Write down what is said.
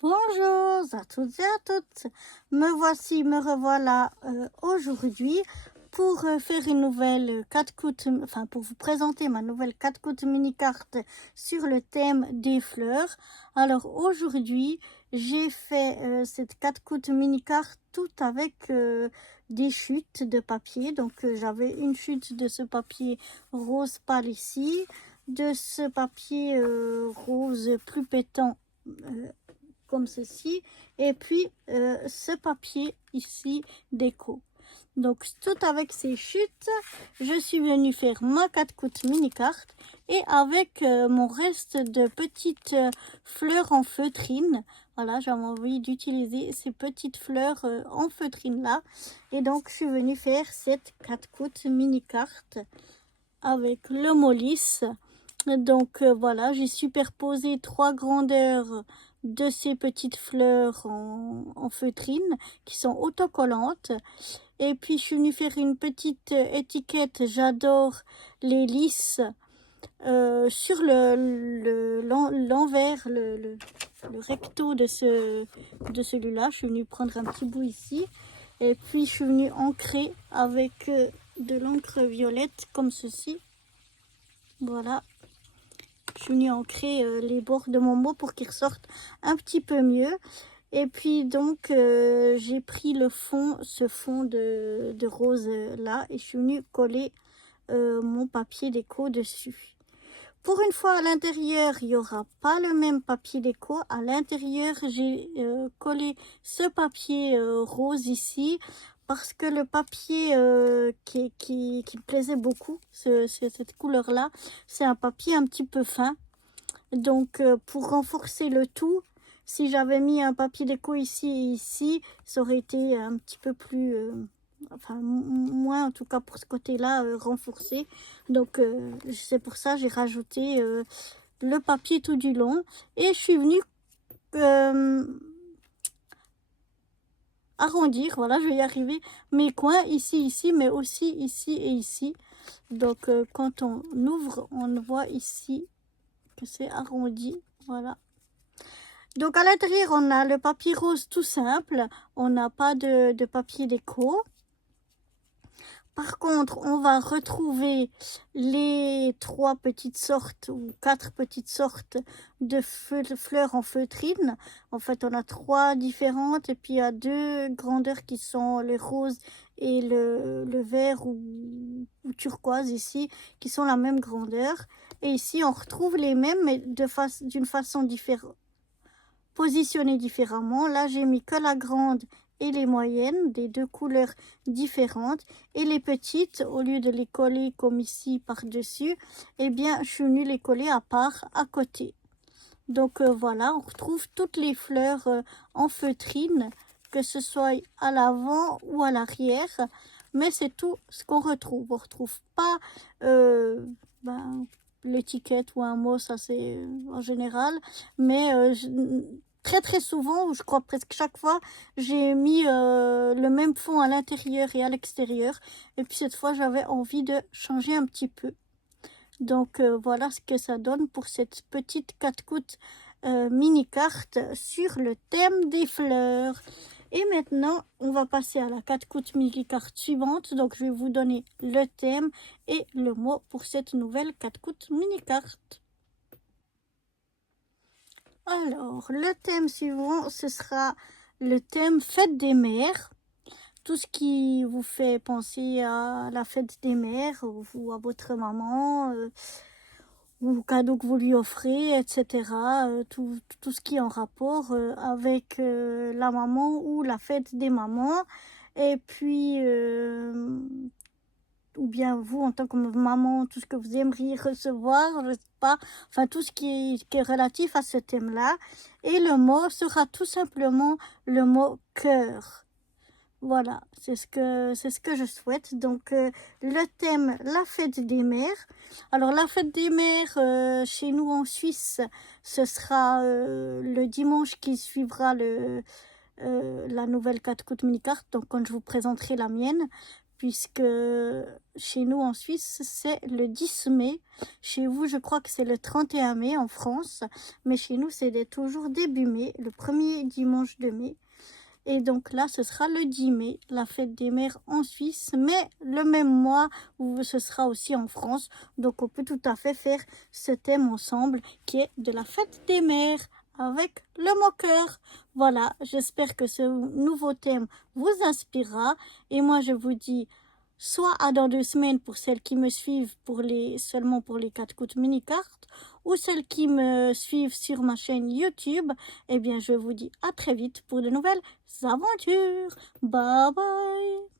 Bonjour à toutes et à toutes. Me revoilà aujourd'hui pour faire une nouvelle pour vous présenter ma nouvelle 4 coups mini-carte sur le thème des fleurs. Alors aujourd'hui, j'ai fait cette 4 coups mini-carte tout avec des chutes de papier. Donc j'avais une chute de ce papier rose pâle ici, de ce papier rose plus pétant comme ceci, et puis ce papier ici déco. Donc tout avec ces chutes, je suis venue faire ma 4 coups mini carte et avec mon reste de petites fleurs en feutrine. Voilà, j'avais envie d'utiliser ces petites fleurs en feutrine là, et donc je suis venue faire cette 4 coups mini carte avec le mot lisse. Donc voilà, j'ai superposé 3 grandeurs de ces petites fleurs en feutrine qui sont autocollantes. Et puis je suis venue faire une petite étiquette, j'adore les lisses, sur l'envers, le recto de celui-là. Je suis venue prendre un petit bout ici. Et puis je suis venue ancrer avec de l'encre violette comme ceci. Voilà. Je suis venue ancrer les bords de mon mot pour qu'ils ressortent un petit peu mieux. Et puis donc j'ai pris ce fond de rose là, et je suis venue coller mon papier déco dessus. Pour une fois, à l'intérieur, il n'y aura pas le même papier déco. À l'intérieur, j'ai collé ce papier rose ici parce que le papier qui me plaisait beaucoup, cette couleur-là, c'est un papier un petit peu fin. Donc, pour renforcer le tout, si j'avais mis un papier déco ici et ici, ça aurait été un petit peu plus... moins en tout cas pour ce côté-là renforcé. Donc c'est pour ça j'ai rajouté le papier tout du long, et je suis venue arrondir, voilà, je vais y arriver, mes coins ici, mais aussi ici et ici. Donc quand on ouvre, on voit ici que c'est arrondi, voilà. Donc à l'intérieur, on a le papier rose tout simple, on n'a pas de papier déco. Par contre, on va retrouver les 3 petites sortes ou 4 petites sortes de fleurs en feutrine. En fait, on a 3 différentes, et puis il y a 2 grandeurs qui sont le rose et le vert ou turquoise ici, qui sont la même grandeur. Et ici, on retrouve les mêmes, mais d'une façon différente, positionnées différemment. Là, j'ai mis que la grande et les moyennes, des 2 couleurs différentes, et les petites, au lieu de les coller comme ici par-dessus, eh bien je suis venue les coller à part, à côté. Donc voilà, on retrouve toutes les fleurs en feutrine, que ce soit à l'avant ou à l'arrière, mais c'est tout ce qu'on retrouve. On retrouve pas l'étiquette ou un mot, ça c'est en général, mais très souvent, ou je crois presque chaque fois, j'ai mis le même fond à l'intérieur et à l'extérieur. Et puis cette fois, j'avais envie de changer un petit peu. Donc voilà ce que ça donne pour cette petite 4 coups mini carte sur le thème des fleurs. Et maintenant, on va passer à la 4 coups mini carte suivante. Donc je vais vous donner le thème et le mot pour cette nouvelle 4 coups mini carte. Alors, le thème suivant, ce sera le thème fête des mères. Tout ce qui vous fait penser à la fête des mères ou à votre maman, ou cadeaux que vous lui offrez, etc. Tout ce qui est en rapport avec la maman ou la fête des mamans. Et puis, ou bien vous, en tant que maman, tout ce que vous aimeriez recevoir, je sais pas, enfin tout ce qui est relatif à ce thème-là. Et le mot sera tout simplement le mot cœur. Voilà, c'est ce que je souhaite. Donc le thème, la fête des mères. Alors la fête des mères, chez nous en Suisse, ce sera le dimanche qui suivra la nouvelle 4 coups mini carte, donc quand je vous présenterai la mienne. puisque chez nous en Suisse, c'est le 10 mai. Chez vous, je crois que c'est le 31 mai en France, mais chez nous, toujours début mai, le premier dimanche de mai. Et donc là, ce sera le 10 mai, la fête des mères en Suisse, mais le même mois où ce sera aussi en France. Donc on peut tout à fait faire ce thème ensemble qui est de la fête des mères avec le moqueur. Voilà, j'espère que ce nouveau thème vous inspirera. Et moi, je vous dis soit à dans 2 semaines pour celles qui me suivent seulement pour les 4 coups de mini-cartes, ou celles qui me suivent sur ma chaîne YouTube. Eh bien, je vous dis à très vite pour de nouvelles aventures. Bye bye.